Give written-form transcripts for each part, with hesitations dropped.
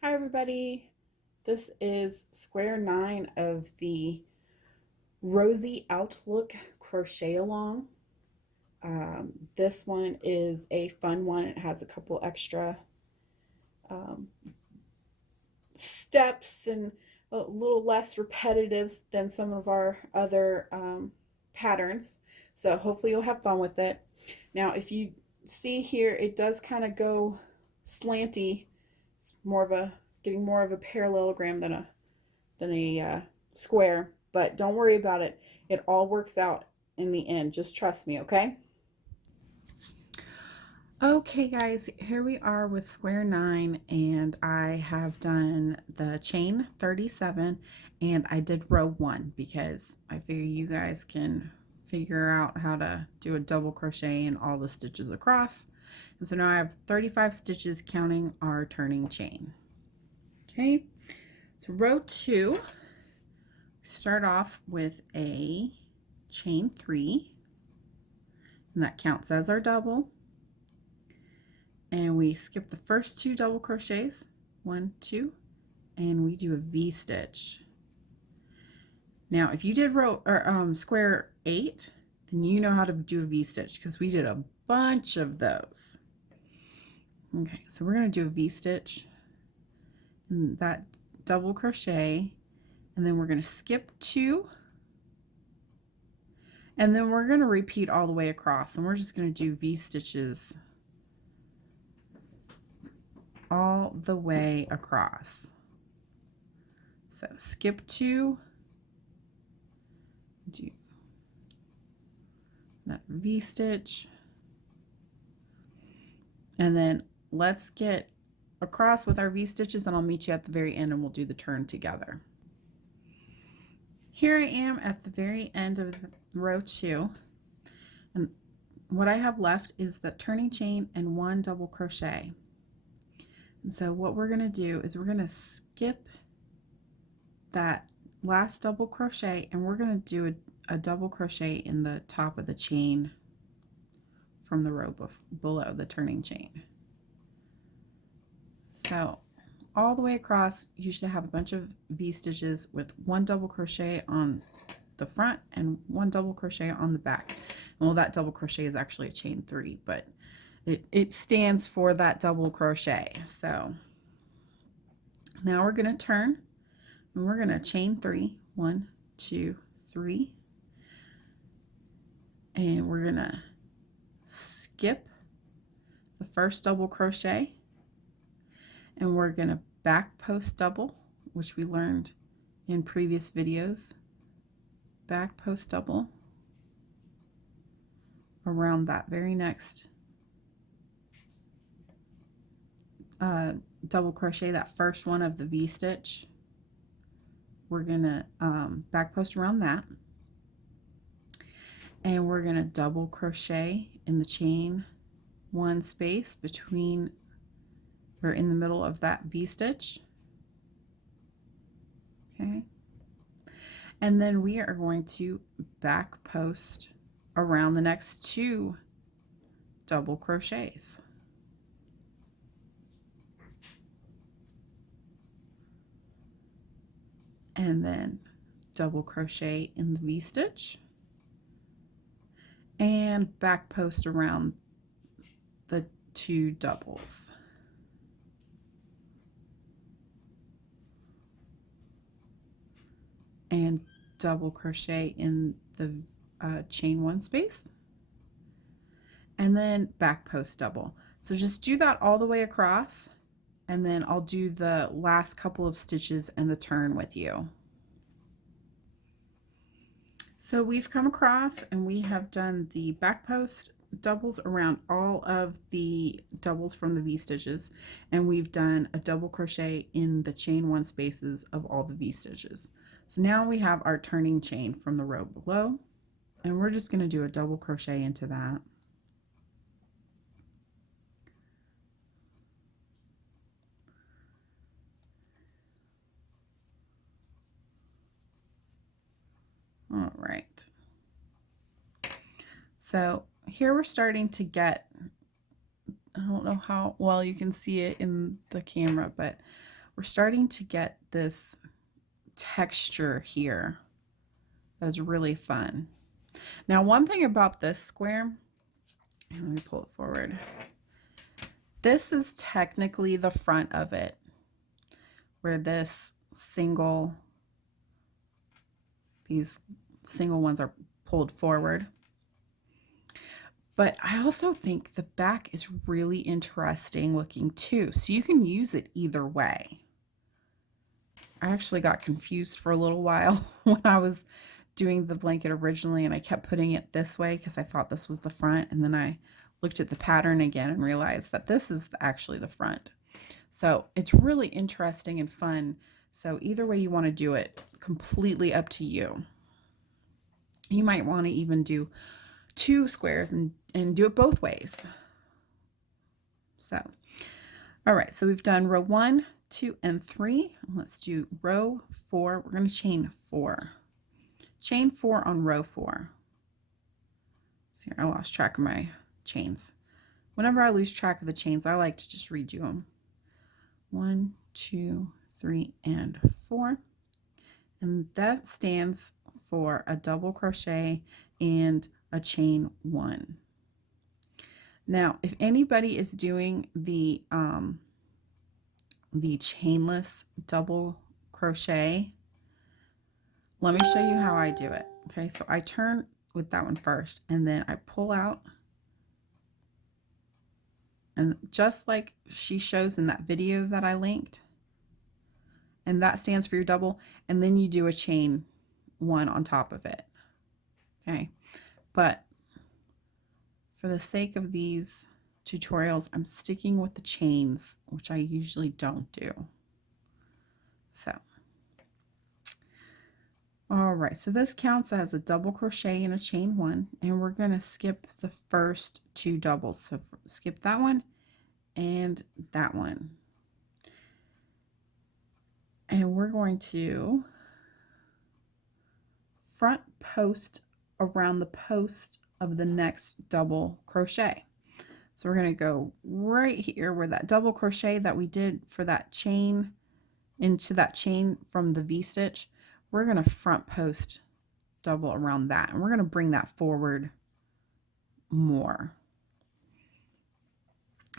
Hi everybody, this is square 9 of the Rosy Outlook Crochet Along. This one is a fun one. It has a couple extra um, steps and a little less repetitive than some of our other patterns. So hopefully you'll have fun with it. Now if you see here, it does kind of go slanty. It's more of a getting more of a parallelogram than a square, but don't worry about it. It all works out in the end. Just trust me, okay? Okay, guys, here we are with square 9, and I have done the chain 37, and I did row 1 because I figure you guys can figure out how to do a double crochet in all the stitches across. And so now I have 35 stitches counting our turning chain. Okay, so row 2, start off with a chain 3, and that counts as our double, and we skip the first 2 double crochets, 1, 2, and we do a V-stitch. Now if you did square 8, then you know how to do a V-stitch because we did a bunch of those. Okay, so we're going to do a V-stitch and that double crochet, and then we're going to skip 2, and then we're going to repeat all the way across, and we're just going to do V-stitches all the way across. So skip 2, do that V-stitch, and then let's get across with our V-stitches, and I'll meet you at the very end and we'll do the turn together. Here I am at the very end of row 2, and what I have left is the turning chain and 1 double crochet. And so what we're going to do is we're going to skip that last double crochet, and we're going to do a double crochet in the top of the chain from the row below the turning chain. So all the way across you should have a bunch of V-stitches with 1 double crochet on the front and 1 double crochet on the back. Well, that double crochet is actually a chain 3, but it stands for that double crochet. So now we're going to turn, and we're going to chain 3, 1, 2, 3, and we're going to skip the first double crochet, and we're going to back post double, which we learned in previous videos. Back post double around that very next double crochet, that first one of the V-stitch. We're gonna back post around that, and we're gonna double crochet in the chain 1 space between or in the middle of that V-stitch. Okay, and then we are going to back post around the next 2 double crochets. And then double crochet in the V-stitch and back post around the 2 doubles. And double crochet in the chain 1 space, and then back post double. So just do that all the way across, and then I'll do the last couple of stitches and the turn with you. So we've come across and we have done the back post doubles around all of the doubles from the V-stitches, and we've done a double crochet in the chain 1 spaces of all the V-stitches. So now we have our turning chain from the row below, and we're just going to do a double crochet into that. All right. So here we're starting to get, I don't know how well you can see it in the camera, but we're starting to get this texture here that's really fun. Now, one thing about this square, let me pull it forward. This is technically the front of it, where these single ones are pulled forward. But I also think the back is really interesting looking too. So you can use it either way. I actually got confused for a little while when I was doing the blanket originally, and I kept putting it this way because I thought this was the front. And then I looked at the pattern again and realized that this is actually the front. So it's really interesting and fun. So either way you want to do it, completely up to you. You might want to even do 2 squares and do it both ways. So, all right, so we've done row 1, 2, and 3. Let's do row 4. We're going to chain 4. Chain 4 on row 4. See, I lost track of my chains. Whenever I lose track of the chains, I like to just redo them. 1, 2, 3, and 4. And that stands for a double crochet and a chain 1. Now, if anybody is doing the chainless double crochet, let me show you how I do it. Okay, so I turn with that one first, and then I pull out, and just like she shows in that video that I linked, and that stands for your double, and then you do a chain 1 on top of it. Okay, but for the sake of these tutorials, I'm sticking with the chains, which I usually don't do. So, all right, so this counts as a double crochet and a chain 1, and we're going to skip the first 2 doubles. So skip that one and that one. And we're going to front post around the post of the next double crochet. So we're going to go right here where that double crochet that we did for that chain, into that chain from the V-stitch, we're going to front post double around that, and we're going to bring that forward more.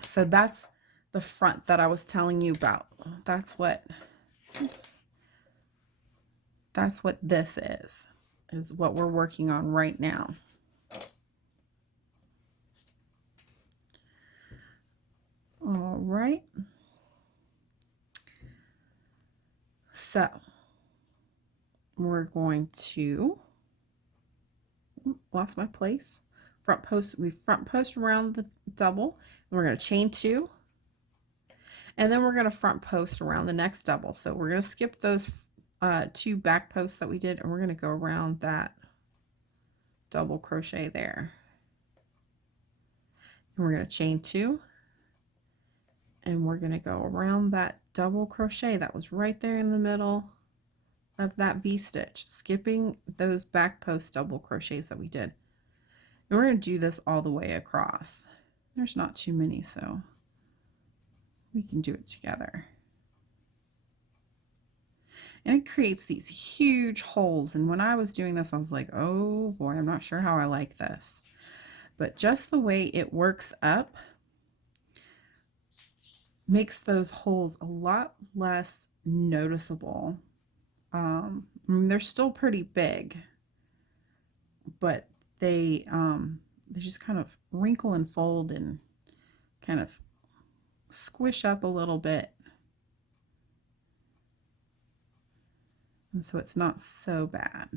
So that's the front that I was telling you about. That's what this is what we're working on right now. All right. So we're going to, lost my place. Front post, we front post around the double, and we're going to chain 2, and then we're going to front post around the next double. So we're going to skip those 2 back posts that we did, and we're going to go around that double crochet there, and we're going to chain 2, and we're going to go around that double crochet that was right there in the middle of that V-stitch, skipping those back post double crochets that we did. And we're going to do this all the way across. There's not too many, so we can do it together. And it creates these huge holes. And when I was doing this, I was like, oh boy, I'm not sure how I like this. But just the way it works up makes those holes a lot less noticeable. I mean, they're still pretty big, but they just kind of wrinkle and fold and kind of squish up a little bit. And so it's not so bad.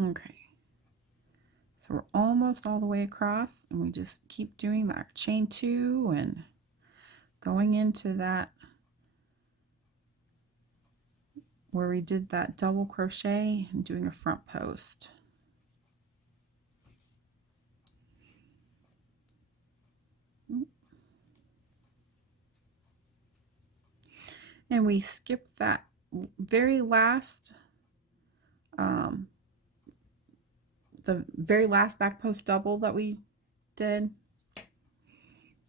Okay. So we're almost all the way across, and we just keep doing that chain 2 and going into that where we did that double crochet and doing a front post. And we skip that very last the very last back post double that we did.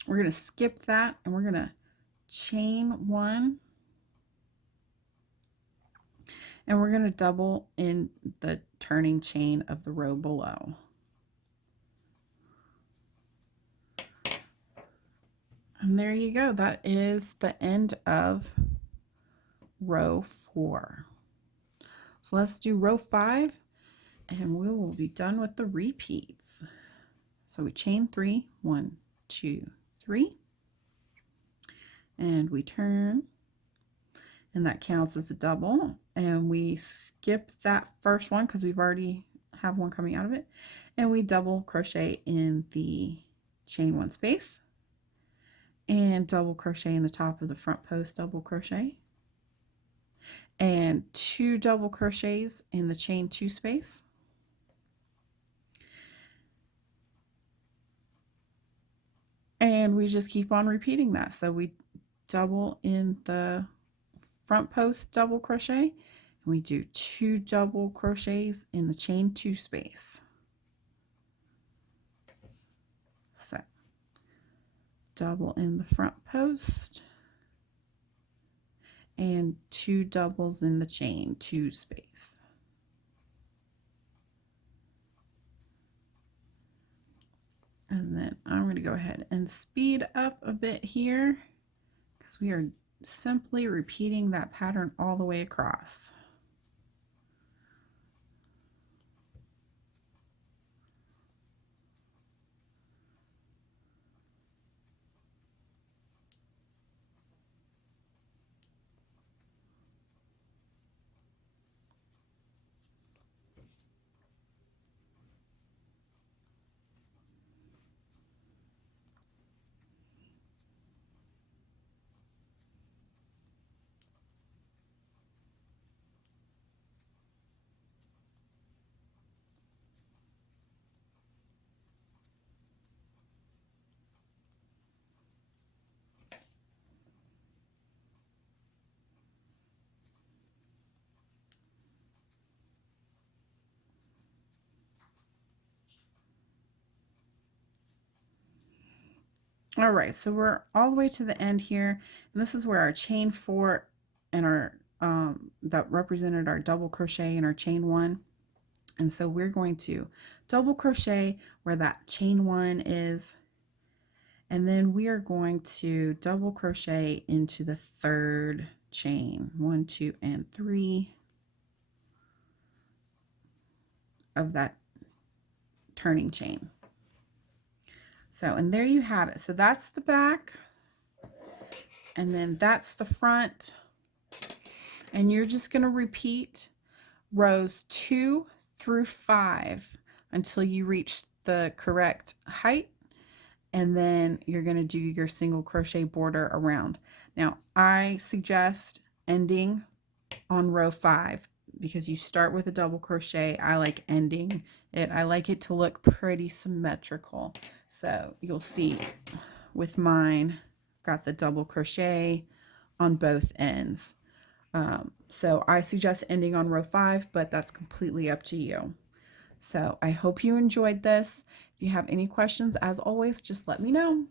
we're going to skip that and we're going to chain 1, and we're going to double in the turning chain of the row below. And there you go. That is the end of row 4. So let's do row 5 and we will be done with the repeats. So we chain 3, 1, 2, 3, and we turn, and that counts as a double, and we skip that first one because we've already have one coming out of it, and we double crochet in the chain 1 space and double crochet in the top of the front post, double crochet, and 2 double crochets in the chain 2 space, and we just keep on repeating that. So we double in the front post, double crochet, and we do 2 double crochets in the chain 2 space. So double in the front post and 2 doubles in the chain 2 space. And then I'm going to go ahead and speed up a bit here because we are simply repeating that pattern all the way across. All right, so we're all the way to the end here, and this is where our chain 4 and our that represented our double crochet and our chain 1, and so we're going to double crochet where that chain 1 is, and then we are going to double crochet into the 3rd chain, 1, 2, and 3 of that turning chain. So, and there you have it. So that's the back, and then that's the front, and you're just going to repeat rows 2 through 5 until you reach the correct height, and then you're going to do your single crochet border around. Now, I suggest ending on row 5 because you start with a double crochet. I like ending it. I like it to look pretty symmetrical. So you'll see with mine, I've got the double crochet on both ends. So I suggest ending on row 5, but that's completely up to you. So I hope you enjoyed this. If you have any questions, as always, just let me know.